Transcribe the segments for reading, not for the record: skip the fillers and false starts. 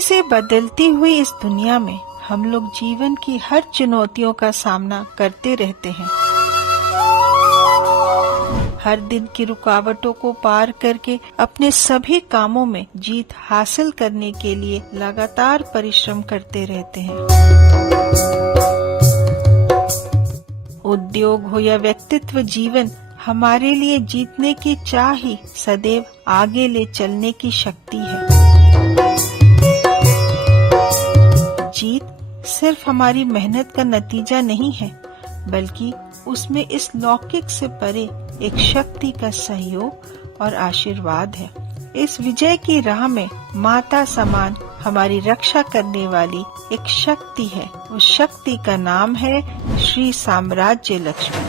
तेजी से बदलती हुई इस दुनिया में हम लोग जीवन की हर चुनौतियों का सामना करते रहते हैं। हर दिन की रुकावटों को पार करके अपने सभी कामों में जीत हासिल करने के लिए लगातार परिश्रम करते रहते हैं। उद्योग हो या व्यक्तित्व जीवन, हमारे लिए जीतने की चाह ही सदैव आगे ले चलने की शक्ति है। जीत सिर्फ हमारी मेहनत का नतीजा नहीं है, बल्कि उसमें इस लौकिक से परे एक शक्ति का सहयोग और आशीर्वाद है। इस विजय की राह में माता समान हमारी रक्षा करने वाली एक शक्ति है। उस शक्ति का नाम है श्री साम्राज्य लक्ष्मी।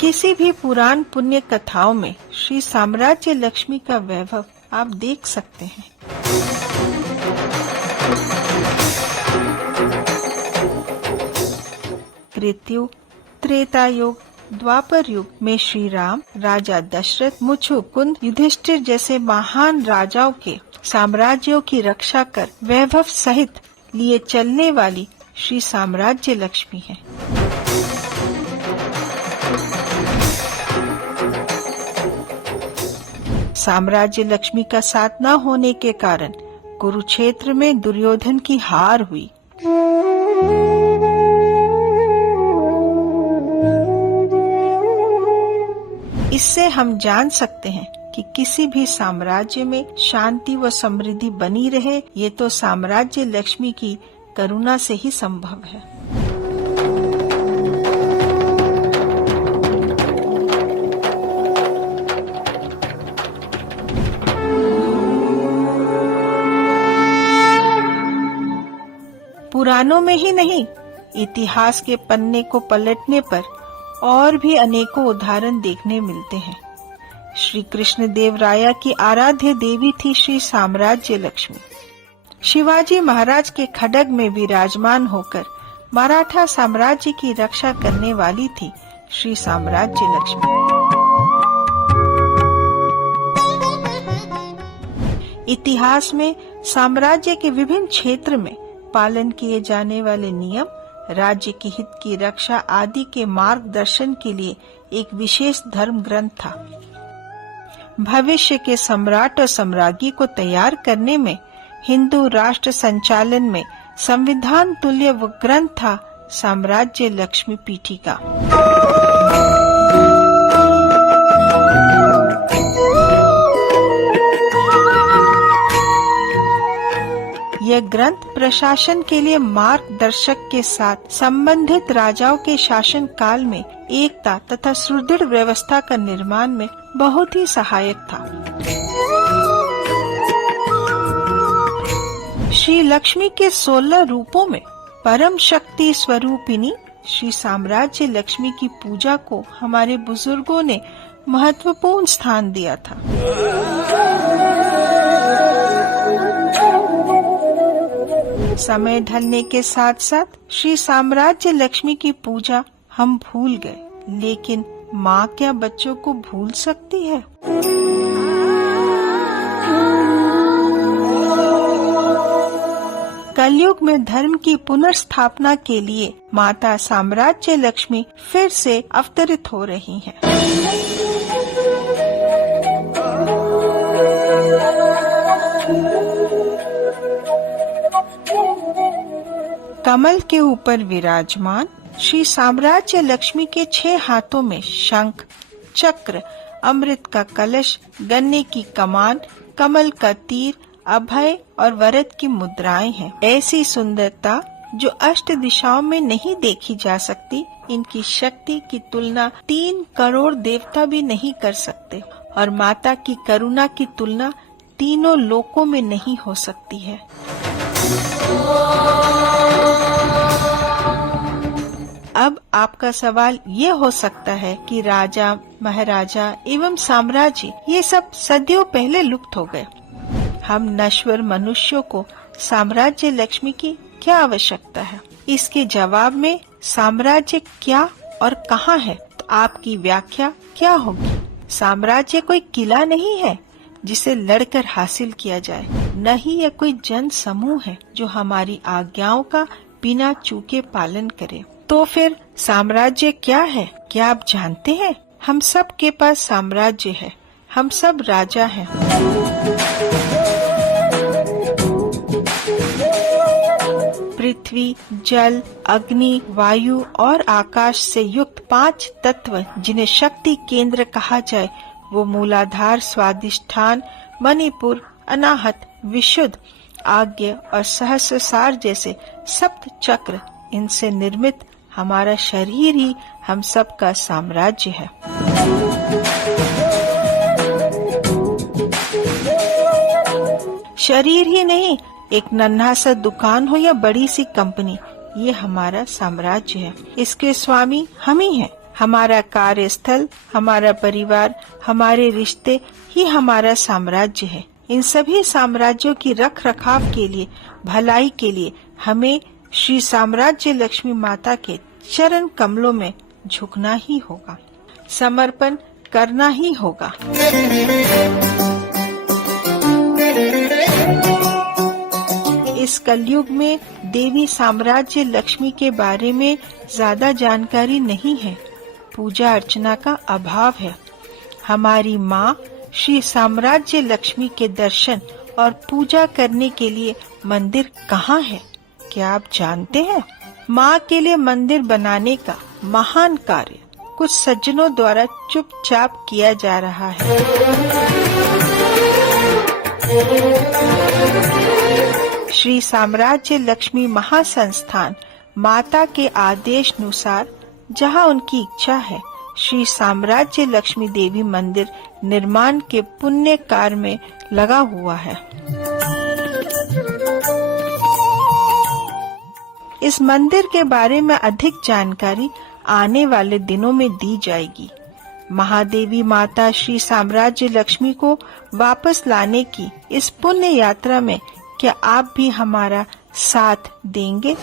किसी भी पुराण पुण्य कथाओं में श्री साम्राज्य लक्ष्मी का वैभव आप देख सकते हैं। कृतयुग, त्रेता युग, द्वापर युग में श्री राम, राजा दशरथ, मुचुकुंद, युधिष्ठिर जैसे महान राजाओं के साम्राज्यों की रक्षा कर वैभव सहित लिए चलने वाली श्री साम्राज्य लक्ष्मी है। साम्राज्य लक्ष्मी का साथ न होने के कारण कुरुक्षेत्र में दुर्योधन की हार हुई। इससे हम जान सकते हैं कि किसी भी साम्राज्य में शांति व समृद्धि बनी रहे, ये तो साम्राज्य लक्ष्मी की करुणा से ही संभव है। पुराणों में ही नहीं, इतिहास के पन्ने को पलटने पर और भी अनेकों उदाहरण देखने मिलते हैं। श्री कृष्ण देव राया की आराध्य देवी थी श्री साम्राज्य लक्ष्मी। शिवाजी महाराज के खड्ग में विराजमान होकर मराठा साम्राज्य की रक्षा करने वाली थी श्री साम्राज्य लक्ष्मी। इतिहास में साम्राज्य के विभिन्न क्षेत्र में पालन किए जाने वाले नियम, राज्य के हित की रक्षा आदि के मार्गदर्शन के लिए एक विशेष धर्म ग्रंथ था। भविष्य के सम्राट और सम्राज्ञी को तैयार करने में हिंदू राष्ट्र संचालन में संविधान तुल्य वो ग्रंथ था साम्राज्य लक्ष्मी पीठिका। यह ग्रंथ प्रशासन के लिए मार्गदर्शक के साथ संबंधित राजाओं के शासन काल में एकता तथा सुदृढ़ व्यवस्था का निर्माण में बहुत ही सहायक था। श्री लक्ष्मी के 16 रूपों में परम शक्ति स्वरूपिणी श्री साम्राज्य लक्ष्मी की पूजा को हमारे बुजुर्गों ने महत्वपूर्ण स्थान दिया था। समय ढलने के साथ साथ श्री साम्राज्य लक्ष्मी की पूजा हम भूल गए, लेकिन माँ क्या बच्चों को भूल सकती है? कलयुग में धर्म की पुनर्स्थापना के लिए माता साम्राज्य लक्ष्मी फिर से अवतरित हो रही हैं। कमल के ऊपर विराजमान श्री साम्राज्य लक्ष्मी के 6 हाथों में शंख, चक्र, अमृत का कलश, गन्ने की कमान, कमल का तीर, अभय और वरद की मुद्राएं हैं। ऐसी सुंदरता जो अष्ट दिशाओं में नहीं देखी जा सकती, इनकी शक्ति की तुलना 3 करोड़ देवता भी नहीं कर सकते और माता की करुणा की तुलना तीनों लोकों में नहीं हो सकती है। अब आपका सवाल ये हो सकता है कि राजा, महाराजा एवं साम्राज्य ये सब सदियों पहले लुप्त हो गए। हम नश्वर मनुष्यों को साम्राज्य लक्ष्मी की क्या आवश्यकता है? इसके जवाब में साम्राज्य क्या और कहाँ है, तो आपकी व्याख्या क्या होगी? साम्राज्य कोई किला नहीं है जिसे लड़कर हासिल किया जाए, न ही यह कोई जन समूह है जो हमारी आज्ञाओं का बिना चूके पालन करे। तो फिर साम्राज्य क्या है? क्या आप जानते हैं? हम सब के पास साम्राज्य है, हम सब राजा हैं। पृथ्वी, जल, अग्नि, वायु और आकाश से युक्त 5 तत्व जिन्हें शक्ति केंद्र कहा जाए, वो मूलाधार, स्वादिष्ठान, मणिपुर, अनाहत, विशुद्ध, आज्ञा और सहस्रसार जैसे सप्त चक्र, इनसे निर्मित हमारा शरीर ही हम सब का साम्राज्य है। शरीर ही नहीं, एक नन्हा सा दुकान हो या बड़ी सी कंपनी, ये हमारा साम्राज्य है। इसके स्वामी हम ही हैं। हमारा कार्यस्थल, हमारा परिवार, हमारे रिश्ते ही हमारा साम्राज्य है। इन सभी साम्राज्यों की रख रखाव के लिए, भलाई के लिए हमें श्री साम्राज्य लक्ष्मी माता के चरण कमलों में झुकना ही होगा, समर्पण करना ही होगा। इस कलयुग में देवी साम्राज्य लक्ष्मी के बारे में ज्यादा जानकारी नहीं है, पूजा अर्चना का अभाव है। हमारी माँ श्री साम्राज्य लक्ष्मी के दर्शन और पूजा करने के लिए मंदिर कहाँ है? क्या आप जानते हैं? माँ के लिए मंदिर बनाने का महान कार्य कुछ सज्जनों द्वारा चुपचाप किया जा रहा है। श्री साम्राज्य लक्ष्मी महासंस्थान माता के आदेश अनुसार जहाँ उनकी इच्छा है, श्री साम्राज्य लक्ष्मी देवी मंदिर निर्माण के पुण्य कार्य में लगा हुआ है। इस मंदिर के बारे में अधिक जानकारी आने वाले दिनों में दी जाएगी। महादेवी माता श्री साम्राज्य लक्ष्मी को वापस लाने की इस पुण्य यात्रा में क्या आप भी हमारा साथ देंगे?